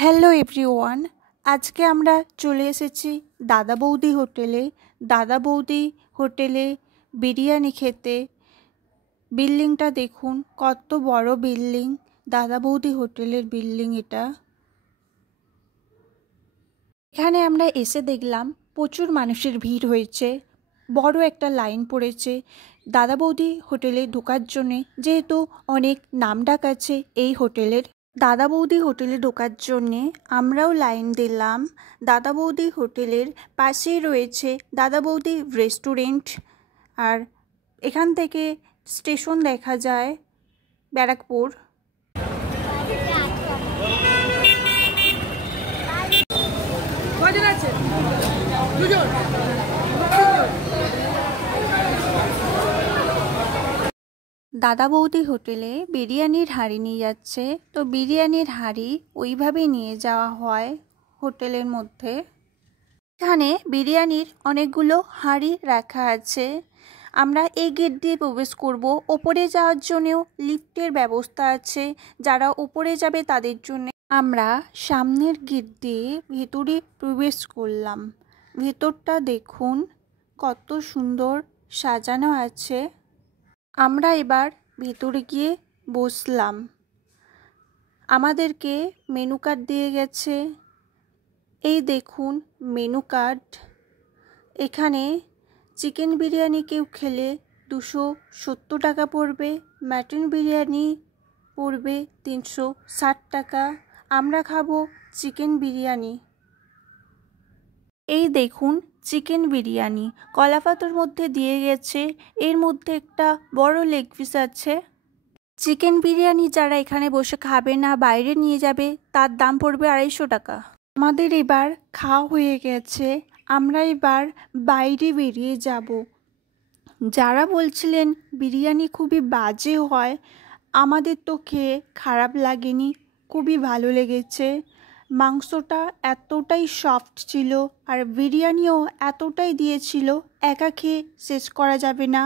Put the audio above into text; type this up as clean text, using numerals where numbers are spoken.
Hello everyone, আজকে আমরা চলে এসেছি দাদা বৌদি হোটেলে। দাদা বৌদি হোটেলে বিরিয়ানি খেতে। বিল্ডিংটা দেখুন, কত বড় বিল্ডিং। দাদা বৌদি হোটেলের বিল্ডিং এটা। এখানে আমরা এসে দেখলাম প্রচুর মানুষের ভিড় হয়েছে, বড় একটা লাইন পড়েছে দাদা বৌদি হোটেলে ঢোকার জন্যে, যেহেতু অনেক নামডাক আছে এই হোটেলের। দাদা বৌদি হোটেলে ঢোকার জন্যে আমরাও লাইন দিলাম। দাদা বৌদি হোটেলের পাশেই রয়েছে দাদা বৌদি রেস্টুরেন্ট, আর এখান থেকে স্টেশন দেখা যায় ব্যারাকপুর। দাদা বৌদি হোটেলে বিরিয়ানির হাঁড়ি নিয়ে যাচ্ছে, তো বিরিয়ানির হাঁড়ি ওইভাবেই নিয়ে যাওয়া হয় হোটেলের মধ্যে। এখানে বিরিয়ানির অনেকগুলো হাঁড়ি রাখা আছে। আমরা এই গেট দিয়ে প্রবেশ করব। ওপরে যাওয়ার জন্যও লিফটের ব্যবস্থা আছে, যারা ওপরে যাবে তাদের জন্য। আমরা সামনের গেট দিয়ে ভেতরে প্রবেশ করলাম। ভেতরটা দেখুন কত সুন্দর সাজানো আছে। আমরা এবার ভেতরে গিয়ে বসলাম। আমাদেরকে মেনু কার্ড দিয়ে গেছে। এই দেখুন মেনু কার্ড। এখানে চিকেন বিরিয়ানি কেউ খেলে 270 টাকা পড়বে, মাটন বিরিয়ানি পড়বে 360 টাকা। আমরা খাবো চিকেন বিরিয়ানি। এই দেখুন চিকেন বিরিয়ানি কলাপাতার মধ্যে দিয়ে গেছে। এর মধ্যে একটা বড় লেগ পিস আছে। চিকেন বিরিয়ানি যারা এখানে বসে খাবে না, বাইরে নিয়ে যাবে, তার দাম পড়বে 250 টাকা। আমাদের এবার খাওয়া হয়ে গেছে, আমরা এবার বাইরে বেরিয়ে যাব। যারা বলছিলেন বিরিয়ানি খুবই বাজে হয়, আমাদের তো খেয়ে খারাপ লাগেনি, খুবই ভালো লেগেছে। মাংসটা এতটাই সফট ছিল, আর বিরিয়ানিও এতটাই দিয়েছিল, একা খেয়ে শেষ করা যাবে না।